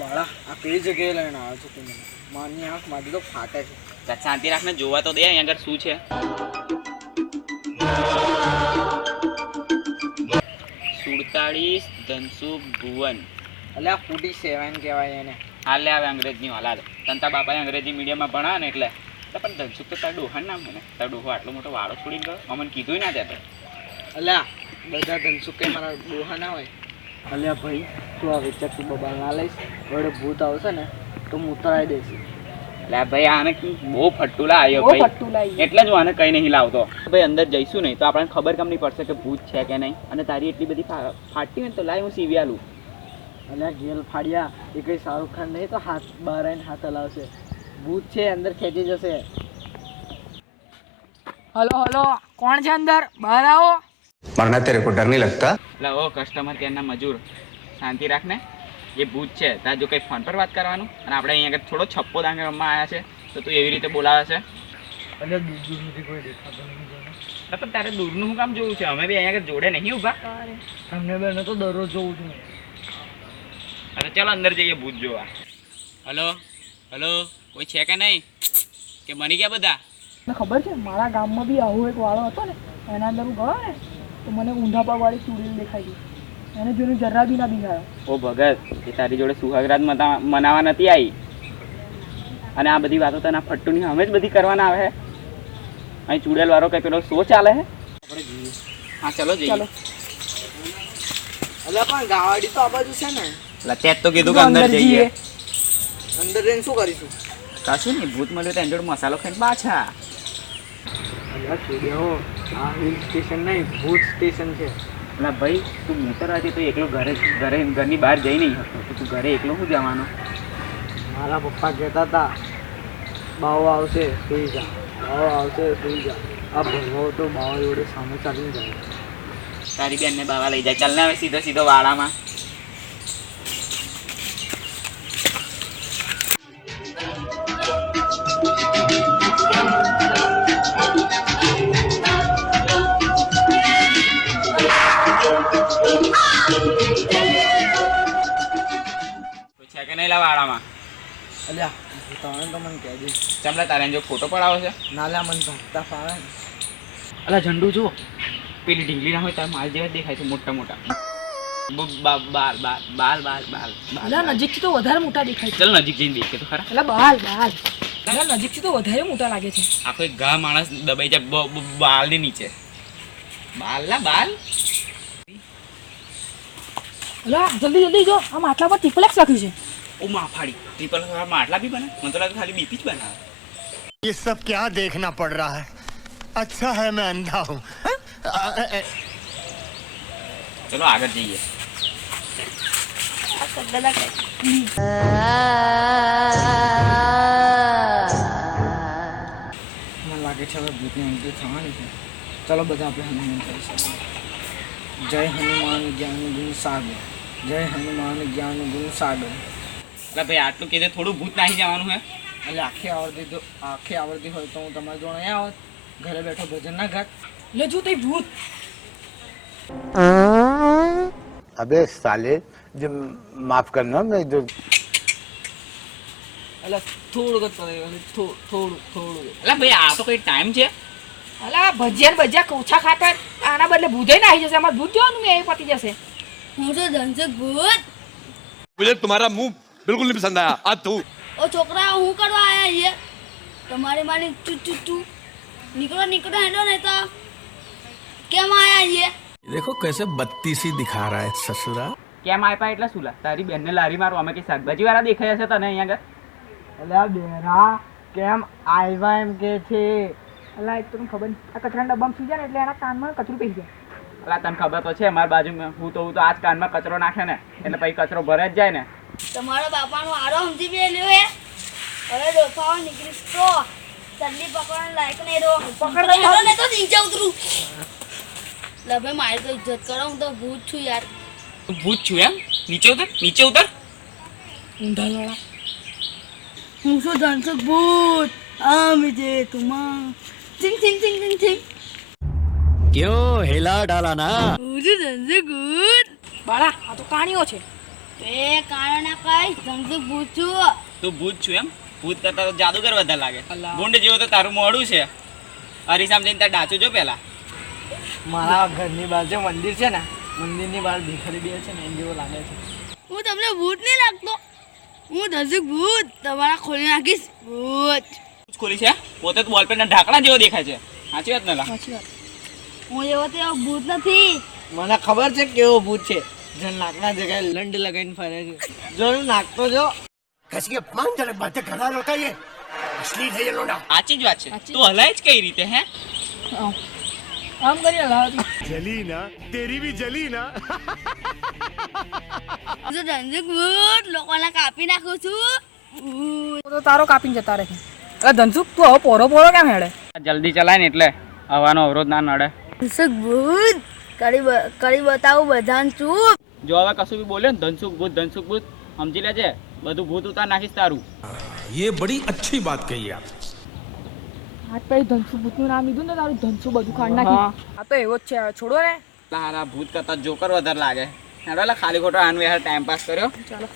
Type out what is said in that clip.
બાળા આ કઈ જગ્યાએ લઈને આવ્યો છો તમે? મારની આંખ મારી તો ફાટે છે. શાંતિ રાખને, જોવા તો દે અહીંયા આગળ શું છે. 47 ધનસુખ ભુવન. એટલે આ 47 કહેવાય એને. હાલ લે આવે અંગ્રેજી હાલ. તંતા બાપાએ અંગ્રેજી મીડિયમમાં ભણા ને એટલે. પણ ધનસુખ તો તાર ડોહા નામ ને. તાર ડોહો આટલો મોટો વાળો છોડી ગયો, અમને કીધું ના ત્યાં. એટલે બધા ધનસુખ કે મારા ડોહા ના હોય. અલ્યા ભાઈ તું આ વિચાર તું બબાલ ના લઈશ, વડે ભૂત આવશે ને તો હું ઉતરાઈ દઈશ. એટલે ભાઈ આને બહુ ફટ્ટુલા આવ્યો ભાઈ, એટલે જ હું આને કઈ નહીં લાવતો. ભાઈ અંદર જઈશું નહીં તો આપણને ખબર કેમ નહીં પડશે કે ભૂત છે કે નહીં. અને તારી એટલી બધી ફાટી હોય ને તો લાય હું સીવી આલું. અલ્યા ગેલ ફાડ્યા એ કઈ શાહરુખ ખાન નહીં તો હાથ બહાર આવીને હાથ હલાવશે. ભૂત છે અંદર ખેંચી જશે. હલો હલો, કોણ છે અંદર? બહાર આવો. मरना तेरे को डर नहीं लगता? એટલે ઓ કસ્ટમર કેરના મજૂર, શાંતિ રાખને. એ ભૂત છે તાર જો કંઈ ફોન પર વાત કરવાનું, અને આપણે અહીંયા આગળ થોડો છપ્પો દાંગવામાં આવ્યા છે તો તું એવી રીતે બોલાવે છે. અલ્યા દૂર સુધી કોઈ દેખાતો નહીં. પણ તારે દૂરનું શું કામ જોવું છે? અમે બી અહીંયા આગળ જોડે નહીં ઊભા. તમને બેને તો દરરોજ જોઉં છું. અરે ચાલો અંદર જઈએ ભૂત જોવા. હલો હલો, કોઈ છે કે નહીં? કે બની ગયા બધા? મને ખબર છે મારા ગામમાં બી આવો એક વાળો હતો ને, એના અંદર હું ગયો ને તો મને ઊંધા પગવાળી ચૂડેલ દેખાઈ ગઈ. એને જોઈને જરા બી ના બીગાયો. ઓ ભગત, એ તારી જોડે સુહાગરાત મનાવા નથી આવી, અને આ બધી વાતો તને ફટ્ટુની અમે જ બધી કરવાના આવે. અહીં ચૂડેલ વાળો કઈ પેલો શો ચાલે છે. આપણે જઈએ. હા ચલો જઈએ. ચાલો. અલ્યા પણ ગાડી તો આ બાજુ છે ને. એટલે તે જ તો કીધું કે અંદર જઈએ. અંદર જઈને શું કરીશું? કશું નહીં, ભૂત મળ્યો તો એની જોડે મસાલો ખાઈને પાછા. અલ્યા છોડ્યાઓ, આ હિલ સ્ટેશન નહીં ભૂત સ્ટેશન છે. એટલે ભાઈ તું મોટર હતી તો એકલો ઘરની બહાર જઈ નહીં શકતો, તો તું ઘરે એકલો શું જવાનો? મારા પપ્પા કહેતા હતા બાવો આવશે સુઈ જા, બાવો આવશે સુઈ જા. આ ભણવો તો બાવા જોડે સામે ચાલીને જાય. તારી બેનને બાવા લઈ જાય. ચાલ ને હવે સીધો સીધો વાડામાં. છે કે નહીં લા વાડામાં? અલ્યા ભૂતાવણ તો મને કહેજે. ચમલા તારે જો ફોટો પડાવો છે. નાલા મને ભાગતા ફાવે ને. અલ્યા ઝંડુ જો પેલી ઢીંગલી ના હોય તાર માલ જેવા જ દેખાય છે, મોટા મોટા બાલ બાલ બાલ બાલ બાલ. એટલે નજીકથી તો વધારે મોટા દેખાય છે. ચાલ નજીક જઈને દેખીએ તો ખરા. એટલે બાલ બાલ એટલે નજીકથી તો વધારે મોટા લાગે છે. આખો એક ગા માણસ દબાઈ જાય બાલ ની નીચે. બાલ ના બાલ. એટલે જલ્દી જલ્દી જો આ માટલા પર ટ્રિપલેક્સ લખ્યું છે. ઓ માફાડી, ટ્રિપલ માટલા બી બને? મને તો લાગે ખાલી બીપી જ બનાવે. ये सब क्या देखना पड़ रहा है? अच्छा है मैं अंधा हूँ. ચલો આગળ જઈએ. મને લાગે છે હવે ભૂતની એન્ટ્રી થવાની છે. ચાલો બધા આપણે હનુમાન કરીશું. જય હનુમાન જ્ઞાન ગુણ સાગર, જય હનુમાન જ્ઞાન ગુણ સાગર. એટલે ભાઈ આટલું કીધે થોડું ભૂત નાહી જવાનું હે. એટલે આખી આવડતી હોય તો હું તમારી જોડે અહીંયા આવત. ઘરે બેઠો ભજન ના ગાત. એટલે જો તે ભૂત अबे साले, जो माफ करना मैं जो એટલે થોડુંક જ પડે, થોડું એટલે ભાઈ આ તો કઈ ટાઈમ છે? અલા ભજીયા કોછા ખાતર આના બદલે ભૂત ના આવી જશે. અમારે ભૂત જોવાનું મેં એ પતી જશે. હું તો ધનસુખ ભૂત. मुझे तुम्हारा मुंह बिल्कुल नहीं पसंद आया. आज तू ઓ છોકરા હું કરવા આયા છે? તમારી માની ચૂ નીકળો હેડો નહીં તો કેમ આયા છે? देखो कैसे बत्तीसी दिखा रहा है ससुरा. કેમ આપ્યા એટલે શું લા? તારી બેનને લારી મારું, અમે કઈ શાકભાજી વાળા દેખાય છે તને અહીંયા આગળ? અલ્યા બેરા કેમ આવ્યા એમ કે છે. અલા એક તો તને ખબર નહીં, આ કચરાના ડબ્બામાં સુઈ જાય ને એટલે એના કાનમાં કચરું પહેરી જાય. એટલે તને ખબર તો છે મારી બાજુમાં હું તો આ જ કાનમાં કચરો નાખે ને એટલે પછી કચરો ભરે જ જાય ને. તમારો બાપાનો આરો સમજી બેલ્યો હે. હવે ડોફાઓ નીકળીશ તો જલ્દી પકડવાનો લાયક નહીં રહો. પકડ હેડો ને તો નીચે ઉતરું લે ભાઈ મારી તો ઇજ્જત કરો હું તો ભૂત છું યાર તું ભૂત છું એમ? નીચે ઉતર, નીચે ઉતર. ઊંધાવાળા હું શું ધનસુખ ભૂત આમ જે તુમા ચિંગ ચિંગ ચિંગ ચિંગ ચિંગ क्यों हिला डाला ना હું શું ધનસુખ ભૂત બાળા આ તો કાણીઓ છે એ કારણ કઈ ધનસુખ ભૂત છું તું ભૂત છું એમ? ભૂત કરતા તો જાદુગર વધારે લાગે. અલા. ગુંડ જેવો તો તારું મોઢું છે. અરીસામ જઈને તાર ડાચું જો પેલા. મારા ઘરની બહાર જે મંદિર છે ને મંદિરની બહાર ભીખરી બે છે ને એમ જેવો લાગે છે. હું તમને ભૂત નહીં લાગતો હું ધનસુખ ભૂત તમારા ખોલી નાખીશ ભૂત ખોલી છે પોતે તો બોલપેનના ઢાંકણા જેવો દેખાય છે. સાચી વાત ને લા? સાચી વાત હું એવો તો એવો ભૂત નથી મને ખબર છે કેવો ભૂત છે જે નાકના જગ્યાએ લંડ લગાવીને ફરે છે. જો હું નાખતો જો कैसी अपमानजनक बातें कर रहा होता ये असली है ये लोड़ा સાચી જ વાત છે. તું હલાય જ કઈ રીતે હે? આમ કરી હલાવતી जली ना तेरी भी जली ना હું તો ધનસુખ ભૂત લોકોને કાપી નાખું છું ભૂત તો તારો કાપીને જતા રહે અરે ધનસુખ તું હવે પોરો પોરો કેમ હેડે જલ્દી ચલાય ને એટલે હવાનો અવરોધ ના નડે. ધનસુખ ભૂત કરી બતાવું બધાને ચૂપ જો હવે કશું બી બોલ્યો ને ધનસુખ ભૂત સમજી લેજે બધું ભૂત ઉતાર નાખીશ તારું. ये बड़ी अच्छी बात कही आप હાથ પછી ધનસુખ ભૂતનું નામ લીધું ને તારું ધનસુખ બધું ખાંડ નાખી આ તો એવો જ છે હવે છોડો ને તારા ભૂત કરતા જોકર વધારે લાગે. હેડો લા ખાલી ખોટો આન વેહાર ટાઈમ પાસ કર્યો. ચાલો